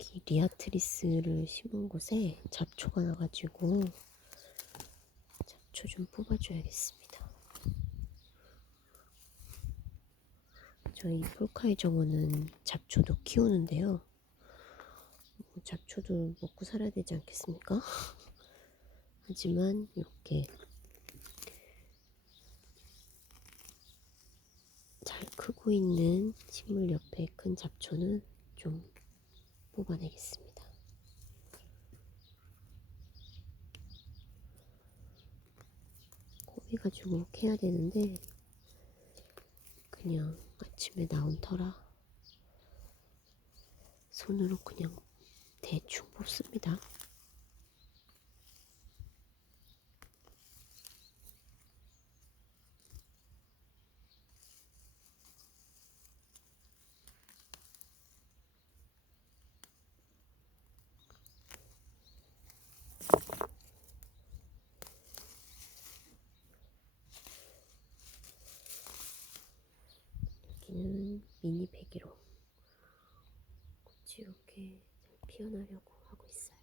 여기 리아트리스를 심은 곳에 잡초가 나가지고 잡초 좀 뽑아줘야겠습니다. 저희 폴카이 정원은 잡초도 키우는데요. 뭐 잡초도 먹고 살아야 되지 않겠습니까? 하지만 이렇게 잘 크고 있는 식물 옆에 큰 잡초는 좀 뽑아내겠습니다. 꼬매가지고 캐야 되는데 그냥 아침에 나온 터라 손으로 그냥 대충 뽑습니다. 얘는 미니 배기로 꽃이 이렇게 피어나려고 하고 있어요.